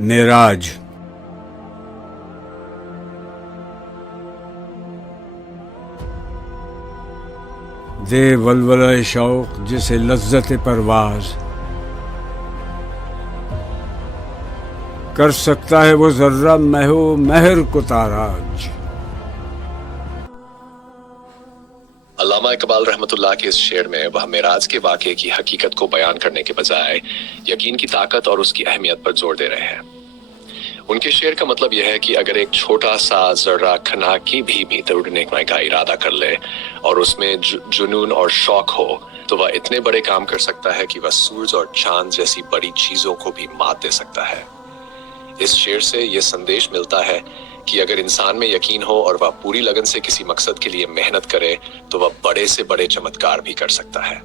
معراج دے ولولہ شوق جسے لذت پرواز کر سکتا ہے وہ ذرہ مہو مہر کو تاراج۔ علامہ اقبال رحمۃ اللہ کے اس شعر میں وہ معراج کے واقعے کی حقیقت کو بیان کرنے کے بجائے یقین کی طاقت اور اس کی اہمیت پر زور دے رہے ہیں۔ ان کے شعر کا مطلب یہ ہے کہ اگر ایک چھوٹا سا ذرہ کھناکی بھی بھیتر اڑنے کا ارادہ کر لے اور اس میں جنون اور شوق ہو تو وہ اتنے بڑے کام کر سکتا ہے کہ وہ سورج اور چاند جیسی بڑی چیزوں کو بھی مات دے سکتا ہے۔ اس شعر سے یہ سندیش ملتا ہے کہ اگر انسان میں یقین ہو اور وہ پوری لگن سے کسی مقصد کے لیے محنت کرے تو وہ بڑے سے بڑے چمتکار بھی کر سکتا ہے۔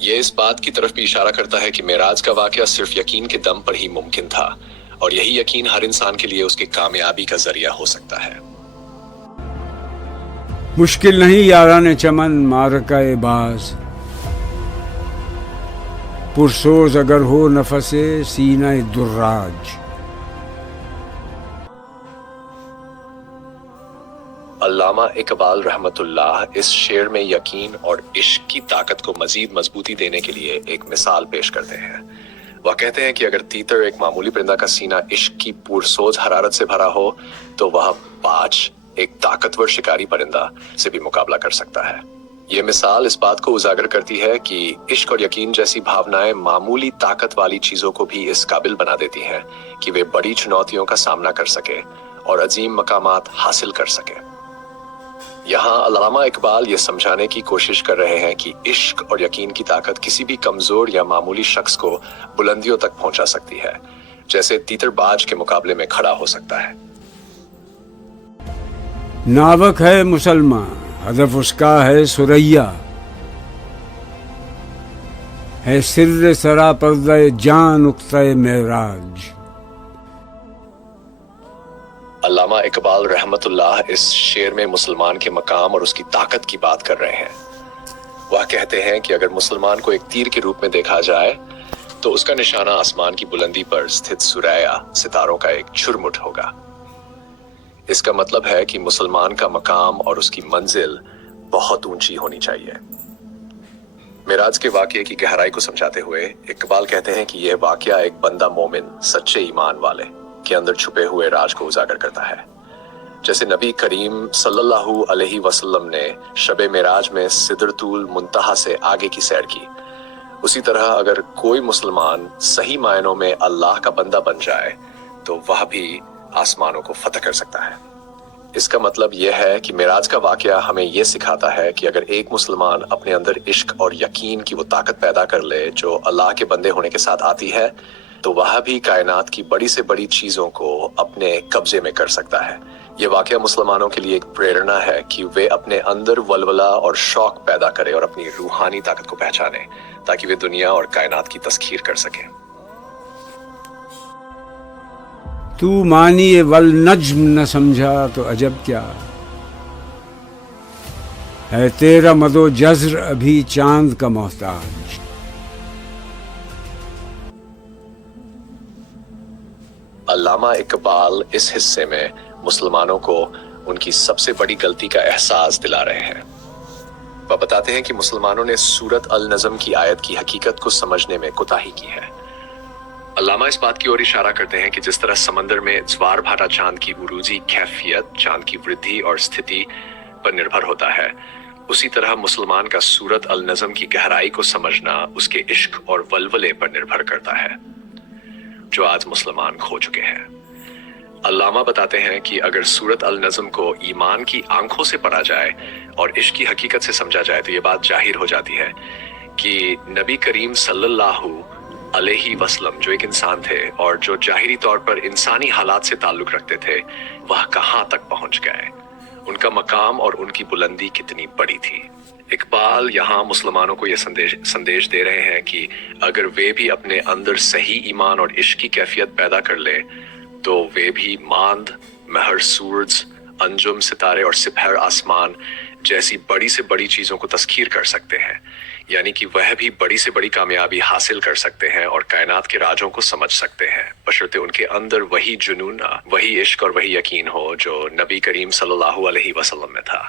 یہ اس بات کی طرف بھی اشارہ کرتا ہے کہ معراج کا واقعہ صرف یقین کے دم پر ہی ممکن تھا، اور یہی یقین ہر انسان کے لیے اس کی کامیابی کا ذریعہ ہو سکتا ہے۔ مشکل نہیں یاران چمن معرکہ باز، پرسوز اگر ہو نفس سینہ دراج۔ علامہ اقبال رحمۃ اللہ اس شعر میں یقین اور عشق کی طاقت کو مزید مضبوطی دینے کے لیے ایک مثال پیش کرتے ہیں۔ وہ کہتے ہیں کہ اگر تیتر ایک معمولی پرندہ کا سینہ عشق کی پرسوز حرارت سے بھرا ہو تو وہ باج ایک طاقتور شکاری پرندہ سے بھی مقابلہ کر سکتا ہے۔ یہ مثال اس بات کو اجاگر کرتی ہے کہ عشق اور یقین جیسی بھاونائیں معمولی طاقت والی چیزوں کو بھی اس قابل بنا دیتی ہیں کہ وہ بڑی چنوتیوں کا سامنا کر سکے اور عظیم مقامات حاصل کر سکے۔ یہاں علامہ اقبال یہ سمجھانے کی کوشش کر رہے ہیں کہ عشق اور یقین کی طاقت کسی بھی کمزور یا معمولی شخص کو بلندیوں تک پہنچا سکتی ہے، جیسے تیتر باج کے مقابلے میں کھڑا ہو سکتا ہے۔ ناوک ہے مسلمان، ہدف اس کا ہے ثریا، ہے سر سرا پردہ جان نقطہ معراج۔ علامہ اقبال رحمۃ اللہ اس شعر میں مسلمان کے مقام اور اس کی طاقت کی بات کر رہے ہیں۔ وہ کہتے ہیں کہ اگر مسلمان کو ایک تیر کے روپ میں دیکھا جائے تو اس کا نشانہ آسمان کی بلندی پر ستھت ثریا ستاروں کا ایک چھرمٹ ہوگا۔ اس کا مطلب ہے کہ مسلمان کا مقام اور اس کی منزل بہت اونچی ہونی چاہیے۔ معراج کے واقعے کی گہرائی کو سمجھاتے ہوئے اقبال کہتے ہیں کہ یہ واقعہ ایک بندہ مومن سچے ایمان والے کے اندر چھپے ہوئے راج کو اجاگر کرتا ہے۔ جیسے نبی کریم صلی اللہ علیہ وسلم نے شب معراج میں سدرۃ المنتہا سے آگے کی سیر کی، اسی طرح اگر کوئی مسلمان صحیح معنوں میں اللہ کا بندہ بن جائے تو وہ بھی آسمانوں کو فتح کر سکتا ہے۔ اس کا مطلب یہ ہے کہ معراج کا واقعہ ہمیں یہ سکھاتا ہے کہ اگر ایک مسلمان اپنے اندر عشق اور یقین کی وہ طاقت پیدا کر لے جو اللہ کے بندے ہونے کے ساتھ آتی ہے تو وہ بھی کائنات کی بڑی سے بڑی چیزوں کو اپنے قبضے میں کر سکتا ہے۔ یہ واقعہ مسلمانوں کے لیے ایک پریرنا ہے کہ وہ اپنے اندر ولولہ اور شوق پیدا کرے اور اپنی روحانی طاقت کو پہچانے تاکہ وہ دنیا اور کائنات کی تسخیر کر سکیں۔ تو معنی والنجم نہ سمجھا تو عجب کیا، ہے تیرا مد و جزر ابھی چاند کا محتاج۔ علامہ اقبال اس حصے میں مسلمانوں کو ان کی سب سے بڑی غلطی کا احساس دلا رہے ہیں۔ وہ بتاتے ہیں کہ مسلمانوں نے سورۃ النجم کی آیت کی حقیقت کو سمجھنے میں کوتاہی کی ہے۔ علامہ اس بات کی اور اشارہ کرتے ہیں کہ جس طرح سمندر میں جوار بھاٹا چاند کی عروجی کیفیت چاند کی وردھی اور استھتی پر نربھر ہوتا ہے، اسی طرح مسلمان کا سورۃ النجم کی گہرائی کو سمجھنا اس کے عشق اور ولولے پر نربھر کرتا ہے جو آج مسلمان کھو چکے ہیں۔ علامہ بتاتے ہیں کہ اگر سورۃ النجم کو ایمان کی آنکھوں سے پڑھا جائے اور عشق کی حقیقت سے سمجھا جائے تو یہ بات ظاہر ہو جاتی ہے کہ نبی کریم صلی اللہ علیہ وسلم جو ایک انسان تھے اور جو ظاہری طور پر انسانی حالات سے تعلق رکھتے تھے وہ کہاں تک پہنچ گئے، ان کا مقام اور ان کی بلندی کتنی بڑی تھی۔ اقبال یہاں مسلمانوں کو یہ سندیش دے رہے ہیں کہ اگر وہ بھی اپنے اندر صحیح ایمان اور عشق کی کیفیت پیدا کر لے تو وہ بھی ماند، مہر سورج، انجم ستارے اور سپہر آسمان جیسی بڑی سے بڑی چیزوں کو تسخیر کر سکتے ہیں۔ یعنی کہ وہ بھی بڑی سے بڑی کامیابی حاصل کر سکتے ہیں اور کائنات کے رازوں کو سمجھ سکتے ہیں، بشرطے ان کے اندر وہی جنون، وہی عشق اور وہی یقین ہو جو نبی کریم صلی اللہ علیہ وسلم میں تھا۔